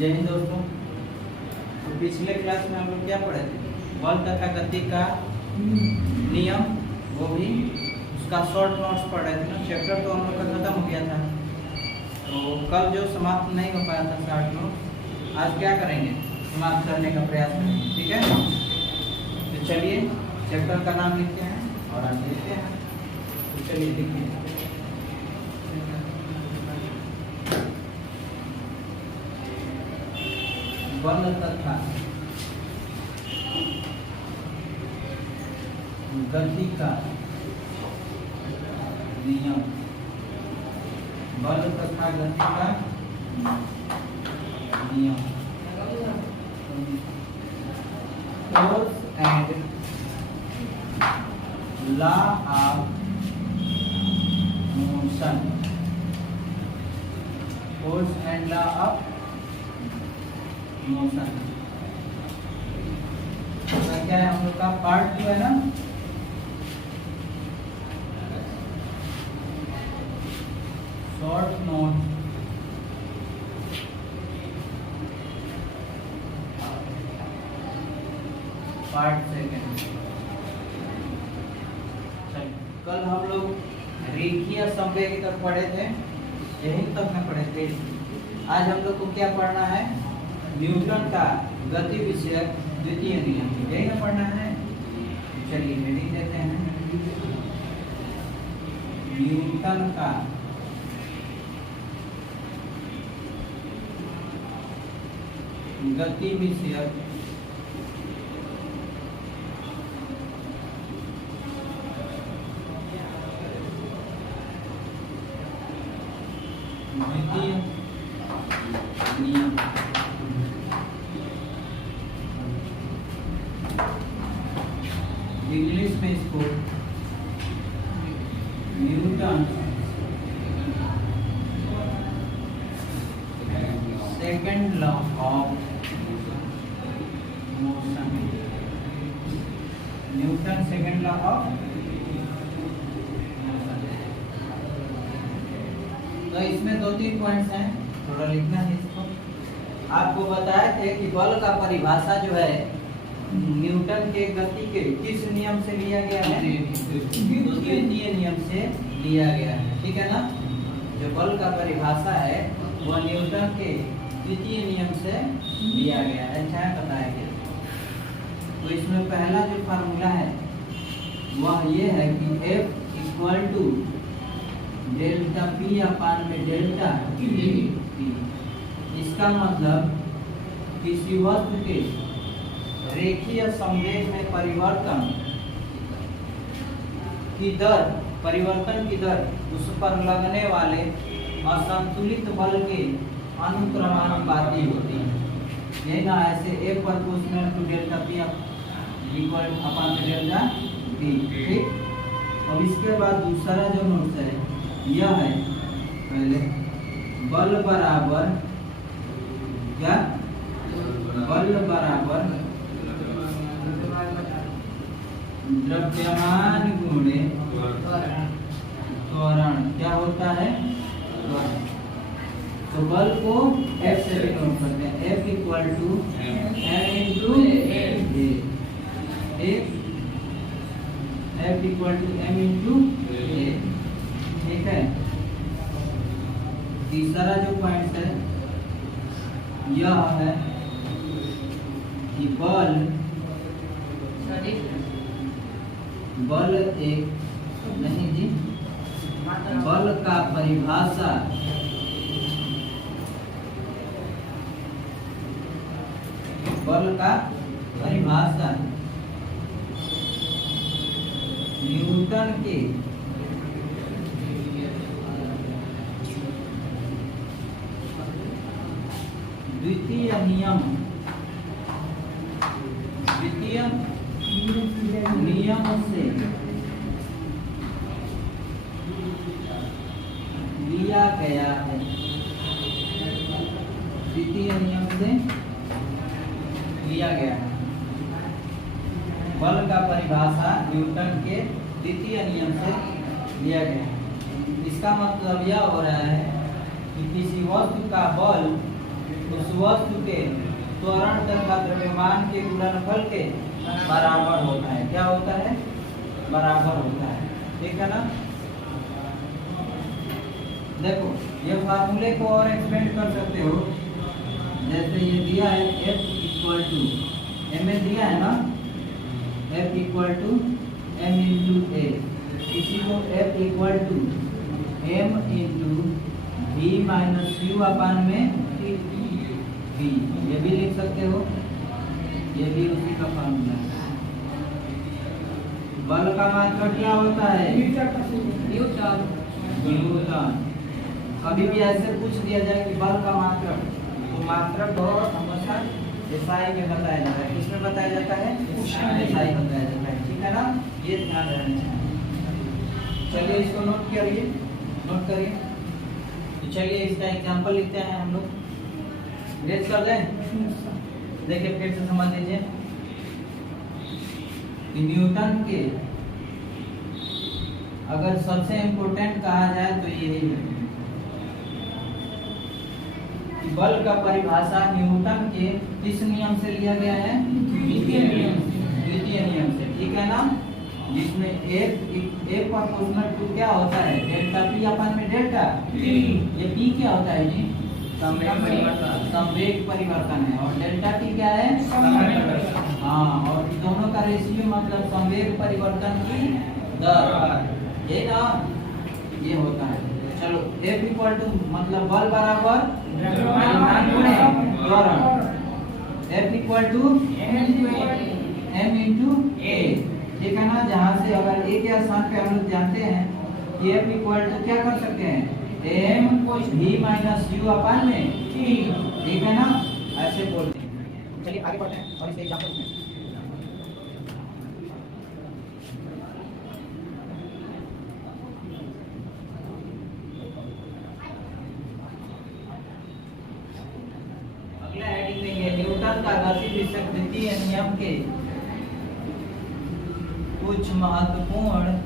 जय हिंद दोस्तों। तो पिछले क्लास में हम लोग क्या पढ़े थे? बल तथा गति का नियम, वो भी उसका शॉर्ट नोट्स पढ़ रहे थे ना। चैप्टर तो हम लोग का खत्म हो गया था, तो कल जो समाप्त नहीं हो पाया था शॉर्ट नोट, आज क्या करेंगे? समाप्त करने का प्रयास करेंगे, ठीक है। तो चलिए चैप्टर का नाम लिखते हैं और आज लिखते हैं। तो चलिए लिखिए। बल तथा गति का नियम। बल तथा गति का नियम। Force and law of motion. Force and law of motion क्या है हम लोग का पार्ट जो है ना, शॉर्ट नोट पार्ट सेकेंड। कल हम लोग रेखीय संवेग तक पढ़े थे, यही तक में पढ़े थे। आज हम लोग को क्या पढ़ना है? न्यूटन का गति विषयक द्वितीय नियम, यही ना पढ़ना है। चलिए हेडिंग देते हैं, न्यूटन का गति विषयक द्वितीय नियम। इंग्लिश में इसको Newton second law of motion. Newton second law of motion. तो इसमें दो तीन पॉइंट्स हैं, थोड़ा लिखना है इसको। आपको बताया थे कि बल का परिभाषा जो है न्यूटन के गति के किस नियम से लिया गया है? द्वितीय नियम से लिया गया है, ठीक है ना। जो बल का परिभाषा है वह न्यूटन के द्वितीय नियम से लिया गया है, अच्छा बताया गया। तो इसमें पहला जो फार्मूला है वह ये है कि F equal to delta P upon में डेल्टा T। इसका मतलब किसी वस्तु के रेखीय संवेग में परिवर्तन की दर उस पर लगने वाले असंतुलित बल के अनुक्रमानुपाती होती है। यही ना, ऐसे A proportional to delta P equal upon में डेल्टा T, ठीक। अब इसके बाद दूसरा जो नोट्स है यह है, पहले बल बराबर क्या? बल बराबर द्रव्यमान गुणे त्वरण। क्या होता है? त्वरण। तो बल को F से डिनोट करते हैं, F equal to M into A। F equal to M into A, ठीक है। तीसरा जो पॉइंट है यह है कि बल एक नहीं जी, बल का परिभाषा न्यूटन के द्वितीय नियम से लिया गया है। द्वितीय नियम से लिया गया है। बल का परिभाषा न्यूटन के द्वितीय नियम से लिया गया है। इसका मतलब यह हो रहा है कि किसी वस्तु का बल उस वस्तु के त्वरण तथा द्रव्यमान के गुणनफल के बराबर होता है। क्या होता है? बराबर होता है। ठीक है ना? देखो ये फार्मूले को और एक्सपेंड कर सकते हो। जैसे ये दिया है F equal to M A दिया है ना, F equal to M into A, इसी को F equal to M into V minus U upon में वी, ये भी लिख सकते हो। ये भी उसी का फार्मूला है। बल का मात्रक क्या होता है? न्यूटन। कभी भी ऐसे पूछ दिया जाए कि बल का मात्रक, तो मात्रक और हमेशा एसआई में बताया जाता है। किसमें बताया जाता है? एसआई बताया जाता है। ठीक है ना? ये ध्यान रखना चाहिए। चलिए इसको नोट करिए, नोट करिए। तो चलिए इसका एग्जांपल लिखते हैं हम लोग। रेज कर दें। देखिए फिर से समझ लीजिए कि न्यूटन के अगर सबसे इम्पोर्टेंट कहा जाए तो यही है कि बल का परिभाषा न्यूटन के किस नियम से लिया गया है? द्वितीय नियम से। ठीक है ना? जिसमें एक प्रोपोर्शनल टू क्या होता है? डेल्टा पी अपन में डेल्टा ये पी क्या होता है जी? संवेग परिवर्तन है। और डेल्टा टी क्या है? हाँ, और दोनों का रेशियो मतलब संवेग परिवर्तन की दर, ये ना ये होता है। चलो F इक्वल टू मतलब बल बराबर त्वरण, F equal to m into a। ठीक है ना? जहाँ से अगर a के स्थान पे हम लोग जानते हैं कि F इक्वल टू क्या कर सकते हैं? m v माइनस u अपान में। ठीक है ना? ऐसे बोलते हैं। चलिए आगे बढ़ते हैं और इसके एग्जांपल में। अगला हेडिंग देंगे न्यूटन का गति विषयक द्वितीय नियम के कुछ महत्वपूर्ण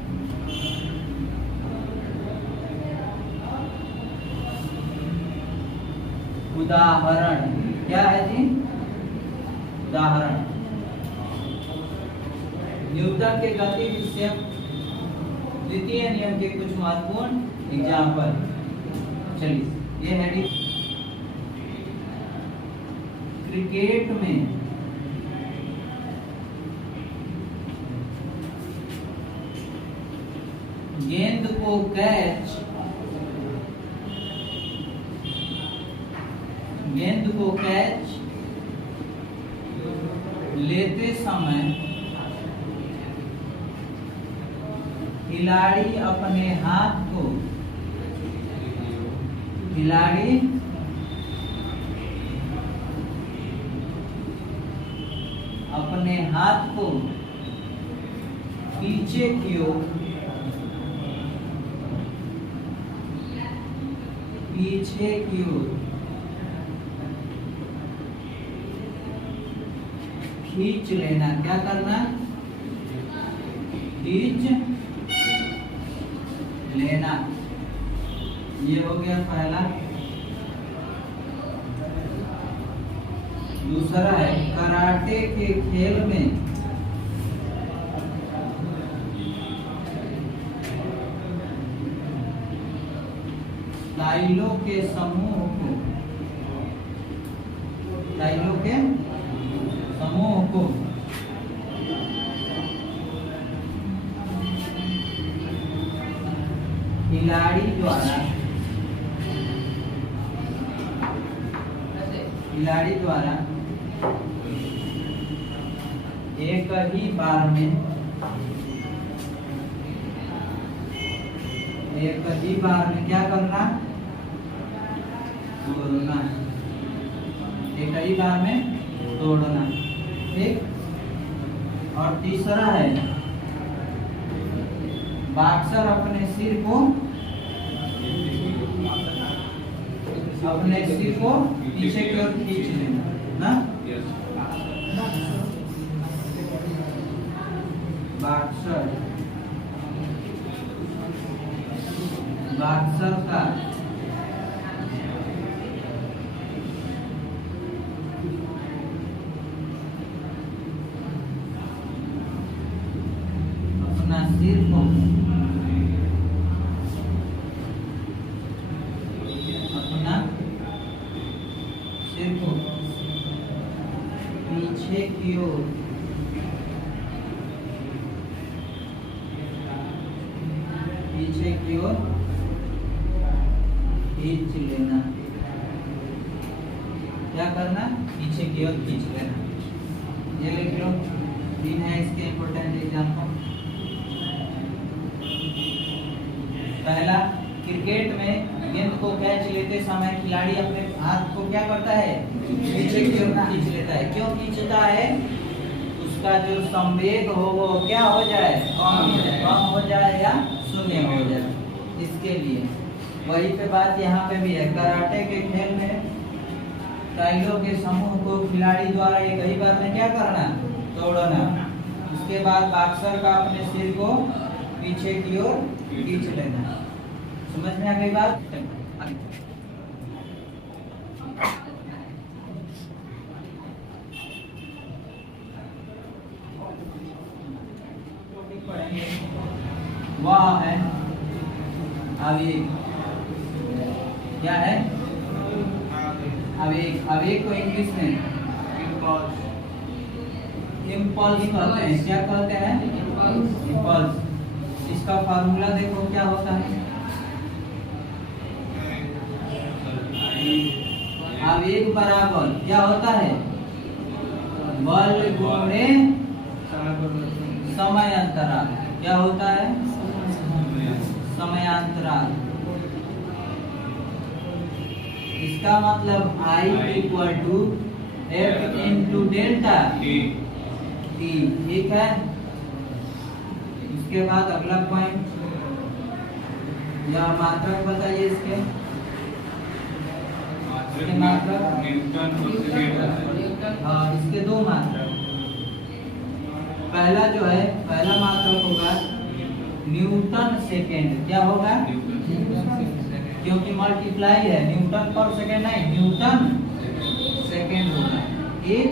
उदाहरण। क्या है जी? उदाहरण। न्यूटन के गति विषयक द्वितीय नियम के कुछ महत्वपूर्ण एग्जाम्पल। चलिए ये हेडिंग। क्रिकेट में गेंद को कैच लेते समय खिलाड़ी अपने हाथ को पीछे की ओर खींच लेना। क्या करना? खींच लेना। ये हो गया पहला। दूसरा है कराटे के खेल में स्टाइलों के समूह को खिलाड़ी द्वारा एक ही बार में क्या करना? तोड़ना। एक ही बार में तोड़ना। ठीक। और तीसरा है बॉक्सर अपने सिर को पीछे की ओर खींच लेना ना। बॉक्सर का सिर को पीछे की ओर खींच लेना। क्या करना? पीछे की ओर खींच लेना। ये लिख लो, 3 है इसके इंपॉर्टेंट एग्जाम्पल। पहला, क्रिकेट में गेंद को कैच लेते समय खिलाड़ी अपने हाथ को क्या करता है? पीछे की ओर खींच लेता है। क्यों खींचता है? उसका जो संवेग हो वो क्या हो जाए? कम हो जाए या शून्य हो जाए, इसके लिए। वही पे बात यहाँ पे भी है। कराटे के खेल में टाइलों के समूह को खिलाड़ी द्वारा एक ही बार में क्या करना? तोड़ना। उसके बाद बॉक्सर का अपने सिर को पीछे की ओर खींच लेना। समझ में आ गई बात? वह है आवेग। क्या है? आवेग। आवेग को इंग्लिश में इम्पल्स कहते हैं। क्या कहते हैं? इम्पल्स। इसका फार्मूला देखो क्या होता है। आवेग बराबर क्या होता है? बल गुणे समय अंतराल। क्या होता है? समयांतराल। इसका मतलब I equal to F into delta T। ठीक है। इसके बाद अगला पॉइंट, या मात्रक बताइए इसके। मात्रक हाँ, इसके 2 मात्रक। पहला जो है, पहला मात्रक होगा न्यूटन सेकेंड। क्या होगा? क्योंकि मल्टीप्लाई है, न्यूटन पर सेकेंड नहीं, न्यूटन सेकेंड होगा एक।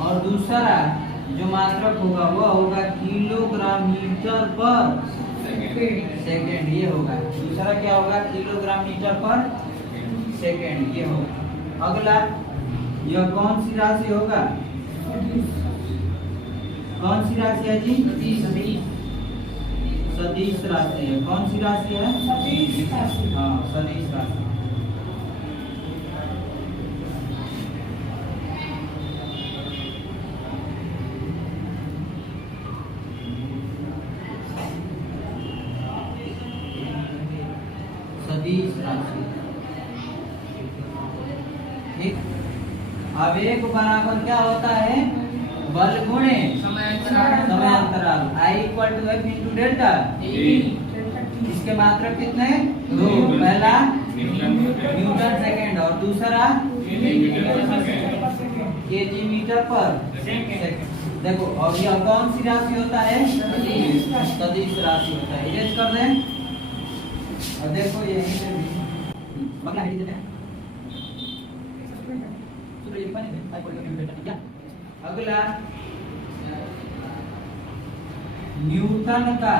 और दूसरा जो मात्रक होगा वह होगा किलोग्राम मीटर पर सेकेंड। ये होगा दूसरा। क्या होगा? किलोग्राम मीटर पर सेकेंड। ये होगा। अगला, यह कौन सी राशि होगा? कौन सी राशि है जी? सदिश राशि है। कौन सी राशि है? सदिश राशि। हाँ, सदिश राशि। सदिश राशि। ठीक। आवेग बराबर क्या होता है? बल गुणे समयांतराल। I equal to F into delta. इसके मात्रक कितने? 2। पहला न्यूटन सेकेंड और दूसरा केजी मीटर पर सेकेंड। देखो, और यह कौन सी राशि होता है? सदिश राशि होता है। इरेज कर दें। और देखो यही से अगला, न्यूटन का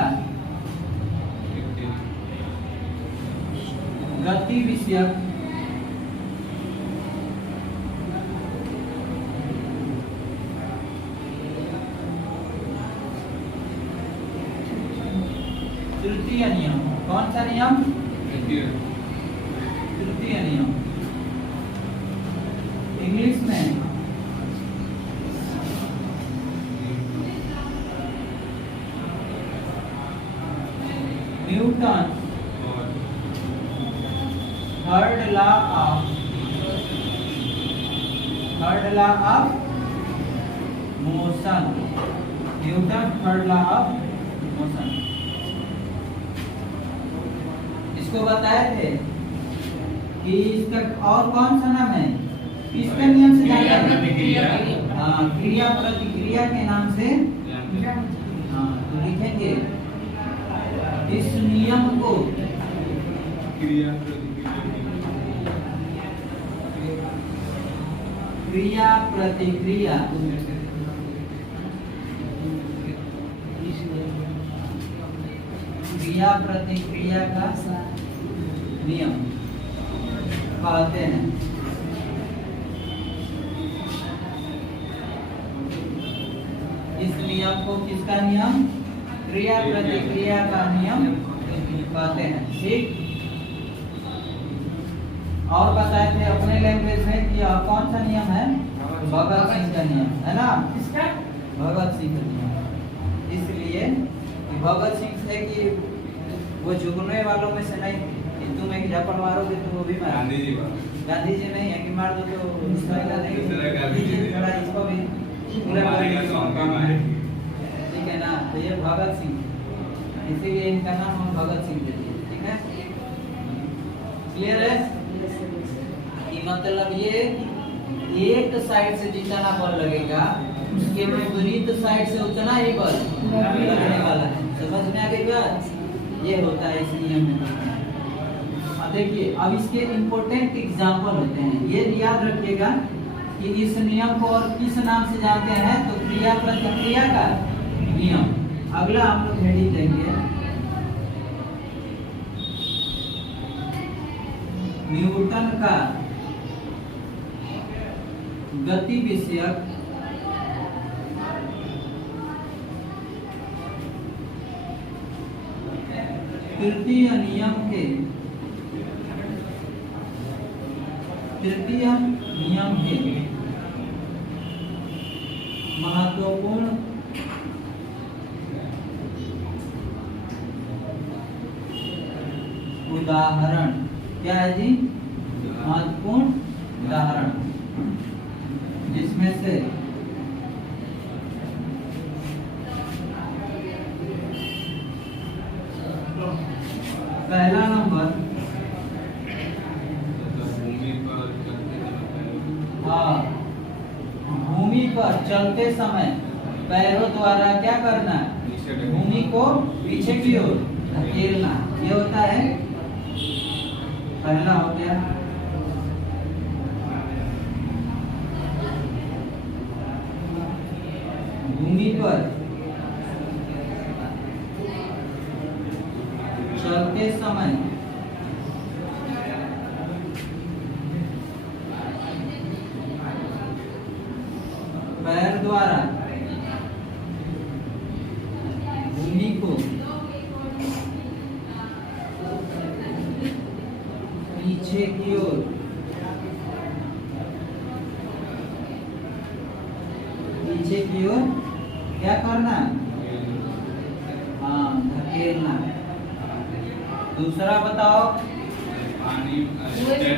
गति विषयक तृतीय नियम। कौन सा नियम? तृतीय नियम। इंग्लिश में Newton third law of motion. Newton third law of motion. इसको बताए थे कि इसका और कौन सा नाम है? किसके नियम से जाना है? हाँ, क्रिया प्रतिक्रिया के नाम से। हाँ, तो लिखेंगे इस नियम को क्रिया प्रतिक्रिया क्रिया प्रतिक्रिया का नियम कहते हैं। इस नियम को किसका नियम? क्रिया प्रतिक्रिया का नियम कहते हैं। ठीक, और बताए थे अपने लैंग्वेज में कि कौन सा नियम है? भगत सिंह का नियम है ना, भगत सिंह का नियम। इसलिए भगत सिंह थे कि वो झुकने वालों में से नहीं कि तुम एक झपट मारोगे तो वो भी मारो। गांधी जी नहीं है कि मार दो तो इसको भी ठीक है ना। तो ये भगत सिंह, इसीलिए इनका नाम हम भगत सिंह दे दिए। ठीक है, क्लियर है? कि मतलब ये एक साइड से जितना बल लगेगा उसके विपरीत साइड से उतना ही बल लगने वाला है। समझ में आ गई बात? ये होता है इस नियम में। अब देखिए, अब इसके इम्पोर्टेंट एग्जाम्पल होते हैं, ये याद रखिएगा कि इस नियम को और किस नाम से जानते हैं? तो क्रिया प्रतिक्रिया का नियम। अगला हम लोग हेडिंग देंगे न्यूटन का गति विषयक तृतीय नियम के महत्वपूर्ण उदाहरण। क्या है जी? महत्वपूर्ण उदाहरण, जिसमें से पहला नंबर भूमि पर चलते समय पैरों द्वारा क्या करना? भूमि को पीछे की ओर धकेलना। ये होता है पहला, हो गया। भूमि पर चलते समय पैर द्वारा भूमि को पीछे की ओर क्या करना? हाँ, धकेलना। दूसरा बताओ।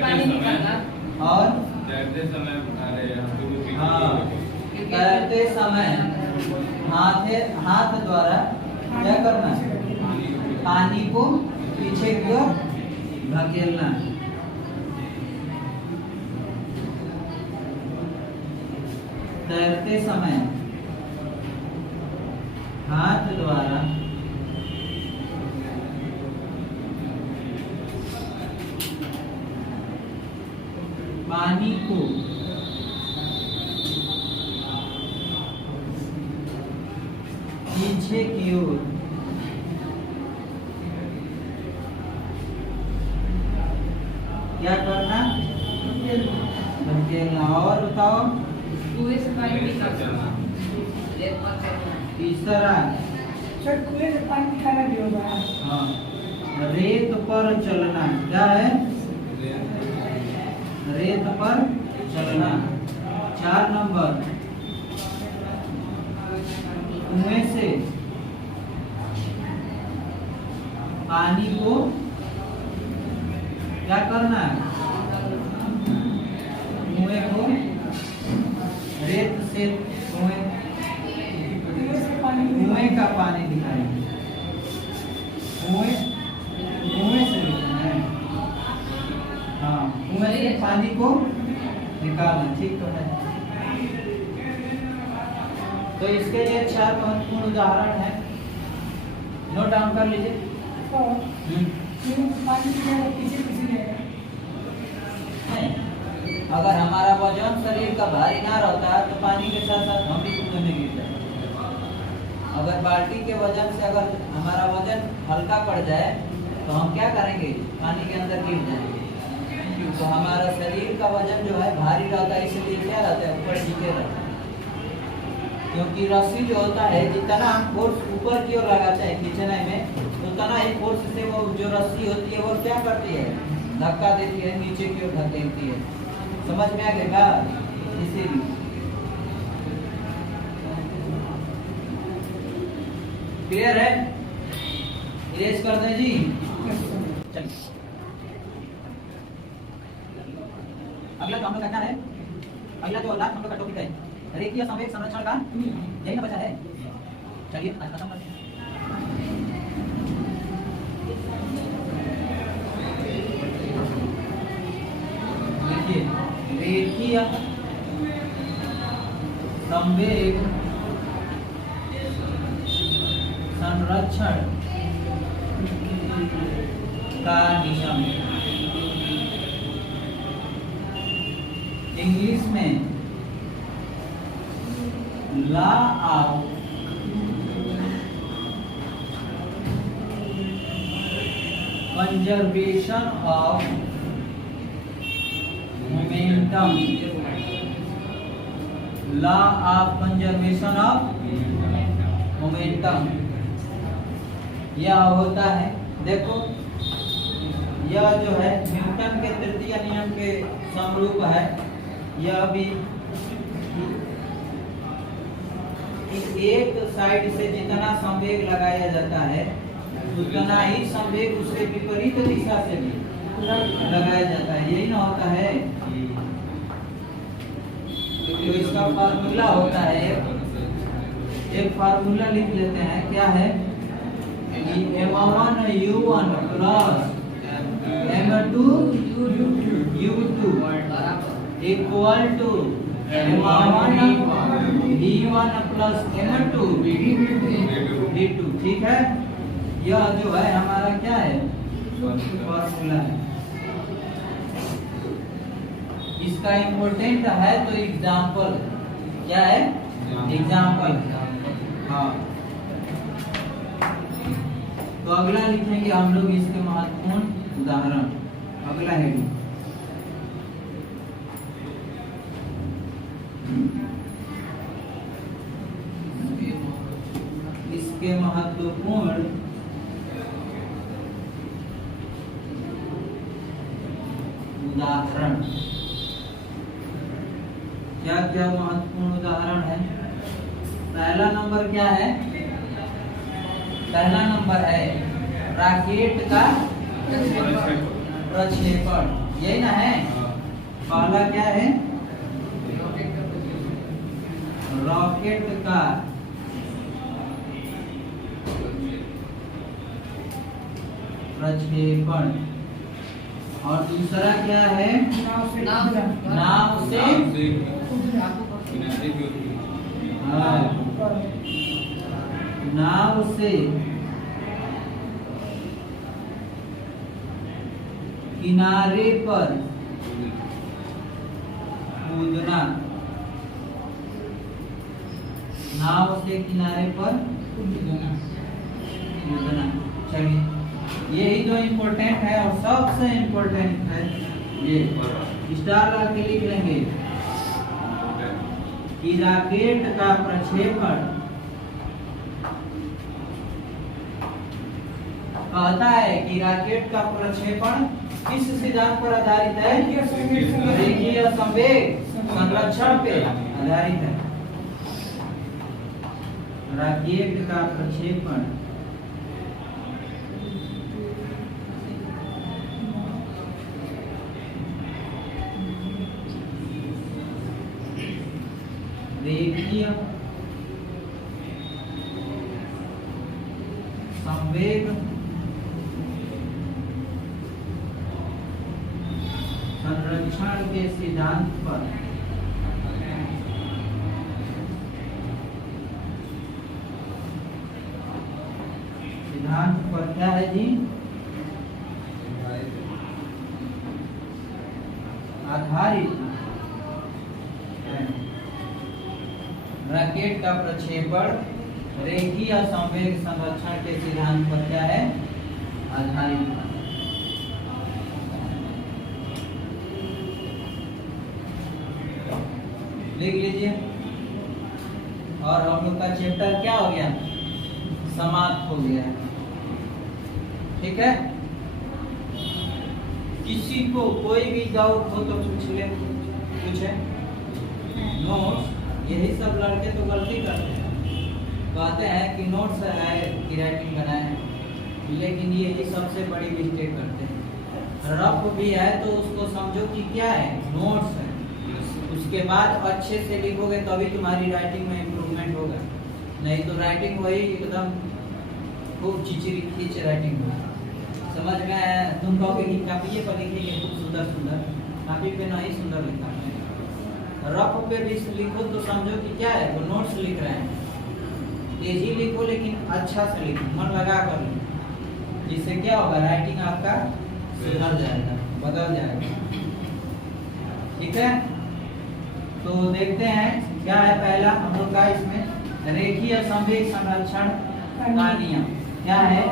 पानी निकालना। और तैरते समय तैरते समय हाथ द्वारा क्या करना? पानी को पीछे की ओर धकेलना। तैरते समय हाथ द्वारा पानी को पीछे की ओर क्या करना? धकेलना। और बताओ। कुएं से पानी निकालना। तीसरा, कुएं से पानी निकालना भी होगा। हाँ, रेत पर चलना। क्या है? रेत पर चलना। 4 नंबर, कुएं से पानी को क्या करना? कुएं को रेत से कुएं का पानी दिखाएंगे। कुएं से हाँ, कुएं से पानी को निकालना। ठीक तो है। तो इसके लिए 4 महत्वपूर्ण उदाहरण है, नोट डाउन कर लीजिए। अगर हमारा वजन शरीर का भारी ना रहता है तो पानी के साथ साथ हम भी कुएं में गिर जाए। अगर बाल्टी के वजन से अगर हमारा वजन हल्का पड़ जाए तो हम क्या करेंगे? पानी के अंदर गिर जाएंगे। तो हमारा शरीर का वजन जो है भारी रहता है, इसलिए क्या रहता है? ऊपर नीचे रहता है। क्योंकि रस्सी जो होता है जितना फोर्स ऊपर की ओर लगाते हैं खींचने में उतना ही फोर्स से वो जो रस्सी होती है वो क्या करती है, धक्का देती है, नीचे की ओर धकेलती है। समझ में आ गया? इसीलिए क्लियर है? इरेज कर दें जी। चलिए अगला काम करना है। अगला जो लास्ट नंबर का टॉपिक है रेखीय संवेग संरक्षण का, यही ना बचा है। चलिए आज खत्म करते हैं। देखिए रेखीय संवेग संरक्षण का नियम, इंग्लिश में law of conservation of momentum, law of conservation of momentum यह होता है। देखो यह जो है न्यूटन के तृतीय नियम के समरूप है। यह भी एक साइड से जितना संवेग लगाया जाता है उतना ही संवेग उसके विपरीत दिशा से भी लगाया जाता है, यही ना होता है। तो इसका फार्मूला होता है, एक फार्मूला लिख लेते हैं, क्या है? m1 u1 plus m2 u2 equal to m1 v1 plus m2 v2। ठीक है, यह जो है हमारा क्या है, फार्मूला है। इसका इम्पोर्टेंट है तो एग्जाम्पल, क्या है? एग्जाम्पल। हाँ, तो अगला लिखेंगे हम लोग इसके महत्वपूर्ण उदाहरण। अगला हेडिंग इसके महत्वपूर्ण उदाहरण। क्या क्या महत्वपूर्ण उदाहरण है? पहला नंबर क्या है? पहला नंबर है रॉकेट का प्रक्षेपण, यही ना है? पहला क्या है? रॉकेट का प्रक्षेपण। और दूसरा क्या है? नाव से हाँ, नाव से किनारे पर कूदना, नाव से किनारे पर कूदना। चलिए यही जो इम्पोर्टेंट है और सबसे इम्पोर्टेंट है, ये स्टार लगा के लिख लेंगे कि रॉकेट का प्रक्षेपण कहता है कि रॉकेट का प्रक्षेपण किस सिद्धांत पर आधारित है? रेखीय संवेग संरक्षण पे आधारित है। रॉकेट का प्रक्षेपण रेखीय संवेग संरक्षण के सिद्धांत पर क्या है जी? आधारित रॉकेट का प्रक्षेपण रेखीय संवेग संरक्षण के सिद्धांत पर क्या है? आधारित। लिख लीजिए। और हम लोग का चैप्टर क्या हो गया, समाप्त हो गया। ठीक है, किसी को कोई भी डाउट हो तो पूछ ले, पूछे। नोट्स यही सब लड़के तो गलती करते हैं, कहते हैं कि नोट्स है कि राइटिंग बनाए हैं, लेकिन ये सबसे बड़ी मिस्टेक करते हैं। रफ भी है तो उसको समझो कि क्या है, नोट्स है, उसके बाद अच्छे से लिखोगे तभी तुम्हारी राइटिंग में इम्प्रूवमेंट होगा, नहीं तो राइटिंग वही एकदम खूब चिचिरी खींच राइटिंग होगा। समझ में आया? तुम कहोगे कि कापी पर लिखेंगे खूब सुंदर सुंदर, कापी पे नहीं सुंदर लिखा है। रफ पे भी लिखो तो समझो कि क्या है, वो नोट्स लिख रहे हैं। तेजी लिखो लेकिन अच्छा से लिखो, मन लगा कर लिखो, जिससे क्या होगा, राइटिंग आपका सुधर जाएगा, बदल जाएगा। ठीक है, तो देखते हैं क्या है पहला हम लोग का इसमें रेखीय संवेग संरक्षण का नियम क्या है।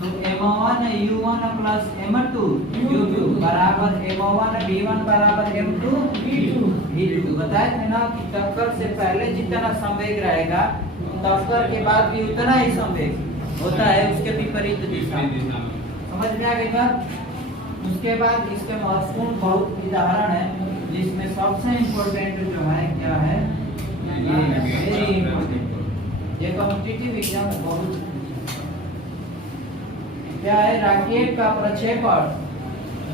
तो m1 u1 plus m2 u2 बराबर m1 v1 बराबर m2 v2। बताए थे ना कि टक्कर से पहले जितना संवेग रहेगा, टक्कर के बाद भी उतना ही संवेग होता है उसके विपरीत दिशा में। समझ में आ गई बात? उसके बाद इसके महत्वपूर्ण बहुत उदाहरण है, जिसमें सबसे इम्पोर्टेंट जो है क्या है, ये वेरी इम्पोर्टेंट, ये कॉम्पिटिटिव एग्जाम में बहुत क्या है, रॉकेट का प्रक्षेपण,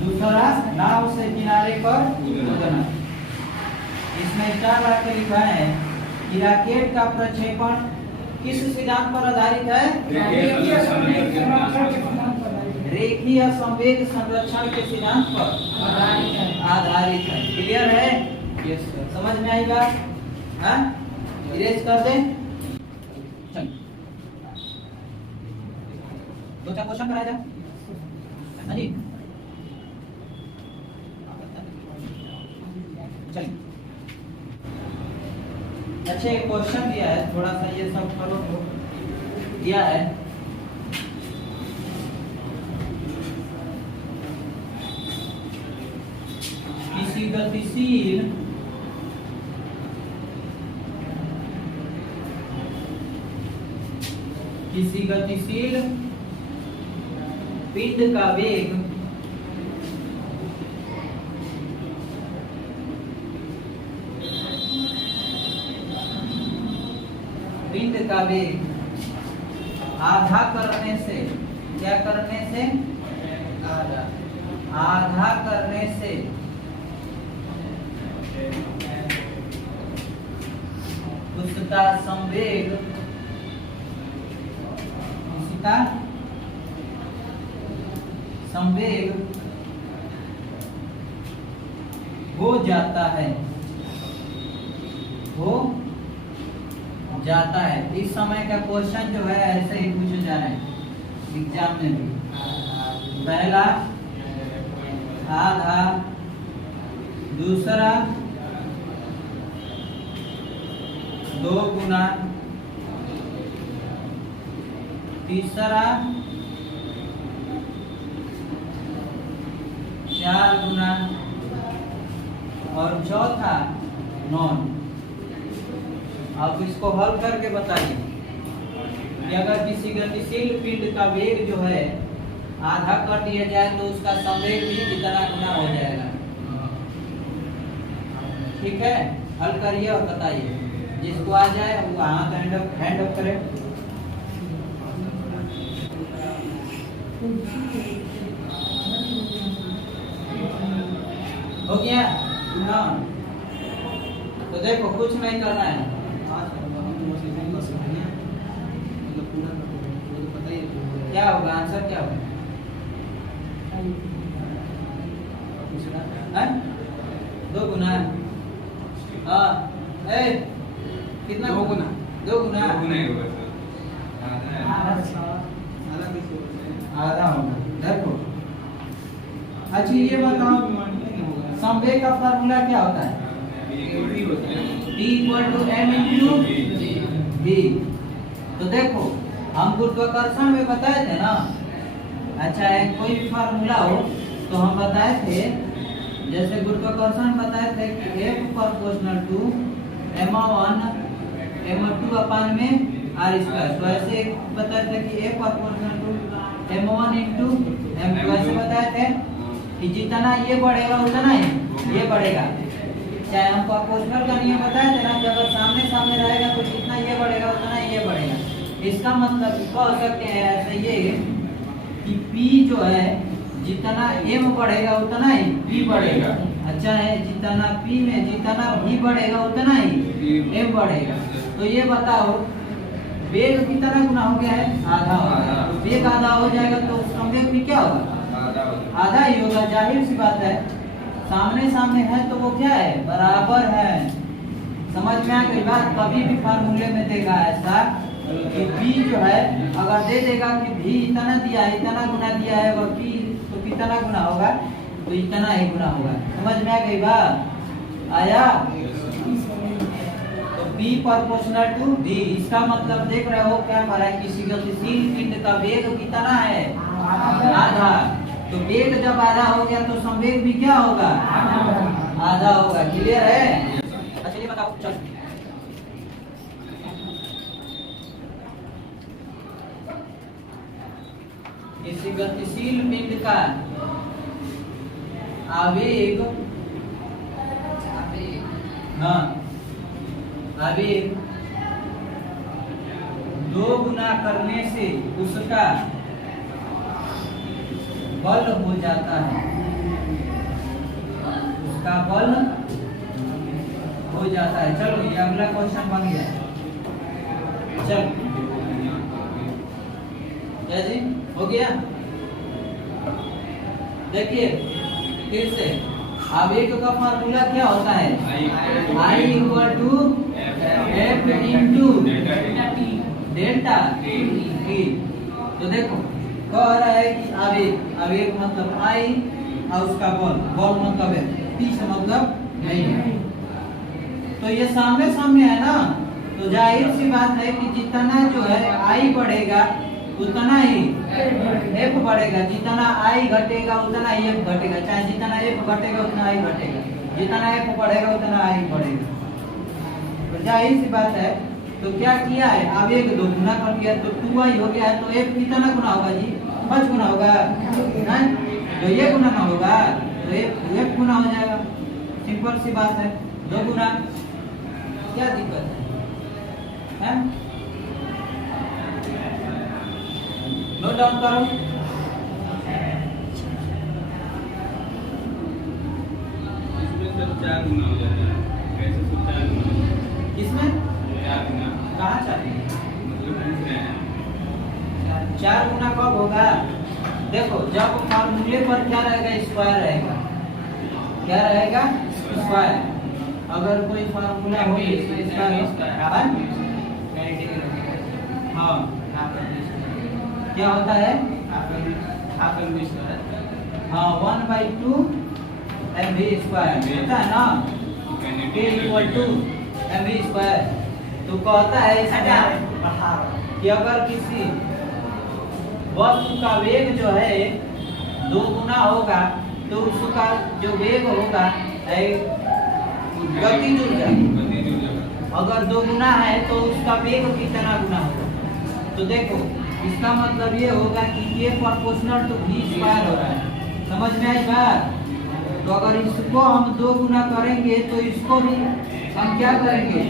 दूसरा नाव से किनारे पर कूदना। इसमें क्या लाके लिखा है कि रॉकेट का प्रक्षेपण किस सिद्धांत पर आधारित है, रेखीय संवेग संरक्षण के सिद्धांत पर आधारित है। क्लियर है? यस सर, समझ में आई बात? हाँ, इरेज कर दे। दो चार क्वेश्चन कराया जाए। हाँ जी, चलिए। अच्छा, एक क्वेश्चन दिया है, थोड़ा सा ये सब करो तो दिया है। किसी गतिशील पिंड का वेग आधा करने से, क्या करने से, आधा करने से उसका संवेग हो जाता है, इस समय का क्वेश्चन जो है ऐसे ही पूछे जा रहे हैं एग्जाम में भी। पहला आधा, दूसरा 2 गुना, तीसरा 4 गुना और चौथा 9। अब इसको हल करके बताइए कि अगर किसी गतिशील पिंड का वेग जो है आधा कर दिया जाए तो उसका संवेग भी कितना गुना हो जाएगा। ठीक है, हल करिए और बताइए, जिसको आ जाए वो हाथ हैंड अप करे। हो गया ना? तो देखो कुछ नहीं करना है, क्या होगा आंसर, क्या होगा? 2 गुना। हाँ, कितना? 2 गुना। 2 गुना आधा होगा। देखो, अच्छा ये बताओ, संवेग का फार्मूला क्या होता है? P = m × v। तो देखो, हम गुरुत्वाकर्षण में बताए थे ना। अच्छा, एक कोई भी फार्मूला हो तो हम बताए थे, जैसे गुरुत्वाकर्षण बताए थे कि F = m1 m2 अपान में r स्क्वायर। तो ऐसे बताया था कि a proportional to m1 into m2, ऐसे बताए थे कि जितना ये बढ़ेगा उतना ही ये बढ़ेगा। चाहे हम प्रोपोर्शनल का नियम बताए थे ना कि अगर सामने सामने रहेगा तो जितना ये बढ़ेगा उतना ही ये बढ़ेगा। इसका मतलब कह सकते हैं ऐसे ये कि p जो है जितना m बढ़ेगा उतना ही p बढ़ेगा। अच्छा है, जितना p में जितना v बढ़ेगा उतना ही m बढ़ेगा। तो ये बताओ वेग कितना गुना हो गया है? आधा हो गया। तो वेग आधा हो जाएगा तो संवेग भी क्या होगा? आधा ही होगा। जाहिर सी बात है, सामने सामने है तो वो क्या है? बराबर है। समझ में आ गई बात? कभी भी फार्मूले में देगा ऐसा कि v जो है अगर दे देगा कि v इतना दिया है, इतना गुना दिया है, और p तो कितना गुना होगा? तो इतना ही गुना होगा। समझ में आ गई बात? आया? तो p प्रोपोर्शनल टू v, इसका मतलब देख रहे हो क्या हमारा किसी गतिशील पिंड का वेग कितना है? आधा। तो वेग जब आधा हो गया तो संवेग भी क्या होगा? आधा होगा। क्लियर है? अच्छा ये बताओ, चल किसी गतिशील पिंड का आवेग, हाँ आवेग 2 गुना करने से उसका बल हो जाता है, उसका बल हो जाता है। चलो ये अगला क्वेश्चन बन गया। चल क्या जी हो गया? देखिए फिर से आवेग का फार्मूला क्या होता है? I equal to F into delta T. तो देखो कह रहा है कि आवेग, आवेग मतलब I और उसका बल, बल मतलब है T से मतलब नहीं है। तो ये सामने सामने है ना, तो जाहिर सी बात है कि जितना जो है I बढ़ेगा उतना ही F बढ़ेगा, जितना I घटेगा उतना ही F घटेगा, चाहे जितना F घटेगा उतना I घटेगा, जितना F बढ़ेगा उतना I बढ़ेगा। तो जाहिर सी बात है। तो क्या किया है? आवेग 2 गुना कर दिया तो 2I हो गया है। तो F कितना गुना होगा जी? 5 गुना होगा ना? तो ये गुना ना होगा तो F गुना हो जाएगा। सिंपल सी बात है, 2 गुना। क्या दिक्कत है? नोट डाउन करो। इसमें सब 4 गुना हो जाता है। कैसे सब 4 गुना? किसमें 4 गुना? कहाँ 4? मतलब पूछ रहे हैं 4 गुना कब होगा? देखो जब फार्मूले पर क्या रहेगा? स्क्वायर रहेगा। क्या रहेगा? स्क्वायर। अगर कोई फार्मूला हो हाँ क्या होता है? हाँ 1/2 mv स्क्वायर होता है ना, k equal to mv square. तो कहता है इसमें कि अगर किसी वस्तु का वेग जो है 2 गुना होगा तो उसका जो वेग होगा गति जुड़ जाएगी। अगर 2 गुना है तो उसका वेग कितना गुना होगा? तो देखो इसका मतलब ये होगा कि ये प्रोपोर्शनल टू v स्क्वायर हो रहा है। समझ में आई बात? तो अगर इसको हम 2 गुना करेंगे तो इसको भी हम क्या करेंगे?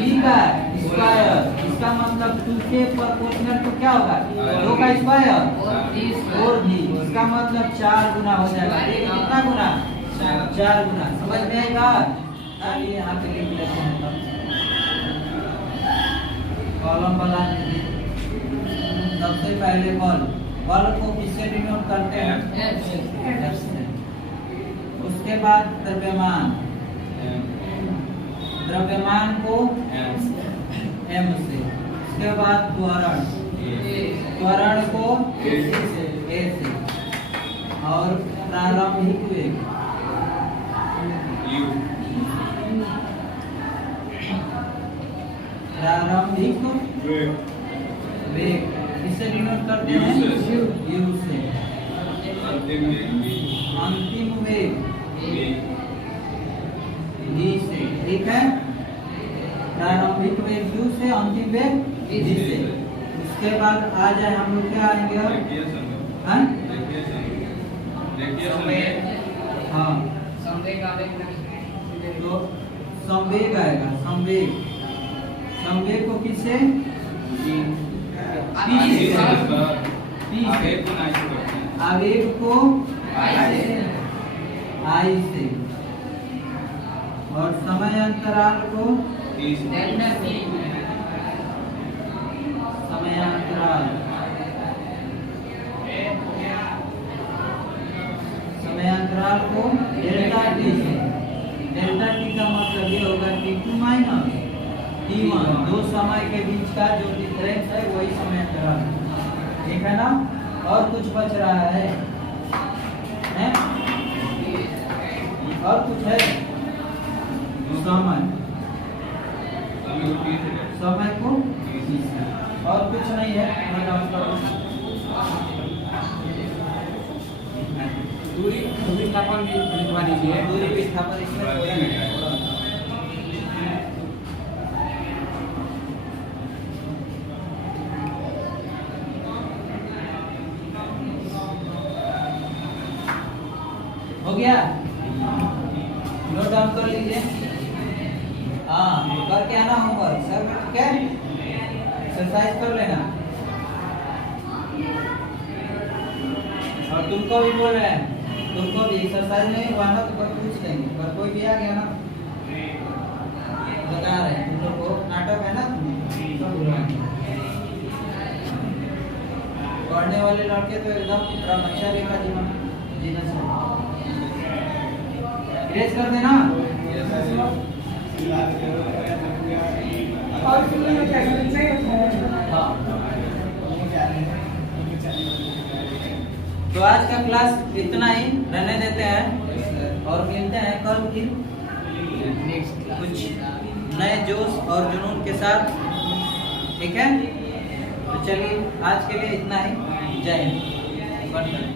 v का स्क्वायर। इसका मतलब 2k प्रोपोर्शनल तो क्या होगा? 2 का स्क्वायर और v। इसका मतलब 4 गुना हो जाएगा। एक कितना गुना? 4 गुना। समझ में आई बात? चलिए यहाँ पे लिख लेते हैं। कॉलम बना लीजिए। सबसे पहले बल, बल को किससे डिनोट करते हैं? F से। उसके बाद द्रव्यमान, द्रव्यमान को M से। उसके बाद त्वरण, त्वरण को A से। और प्रारंभिक वेग प्रारंभिक वेग किससे डिनोट करते हैं? U से। अंतिम वेग V से। ठीक है? प्रारंभिक वेग u से अंतिम वेग v से। उसके बाद आ जाए हम लोग क्या आएंगे अब? रेखीय संघ। हाँ? रेखीय संघ। हाँ तो संवेग आएगा, संवेग। संवेग को किससे? P से। आवेग को नाश करते हैं। आवेग को I से और समय अंतराल को समय अंतराल को डेल्टा टी से। डेल्टा टी का मतलब ये होगा T2 माइनस T1, दो समय के बीच का जो डिफरेंस है वही समय अंतराल, ठीक है ना? और कुछ बच रहा है? और कुछ है? समय को और कुछ नहीं है। दूरी विस्थापन भी लिखवा दीजिए। दूरी विस्थापन इसमें कोई नहीं है। हो गया? नोट डाउन कर लीजिए। हाँ, करके आना होमवर्क सर, ठीक है? एक्सरसाइज कर लेना। और तुमको भी बोल रहे हैं, तुमको भी एक्सरसाइज नहीं हुआ ना तो पूछ लेंगे, पर कोई भी आ गया ना बता रहे हैं, तुम लोग को नाटक है ना, सब बुलाएंगे। पढ़ने वाले लड़के तो एकदम ब्रह्मचर्य रेखा जीना चाहिए। इरेज कर देना। और फिर मैं क्या नहीं होता हाँ। तो आज का क्लास इतना ही रहने देते हैं और मिलते हैं कल की कुछ नए जोश और जुनून के साथ, ठीक है? तो चलिए आज के लिए इतना ही। जय हिंद।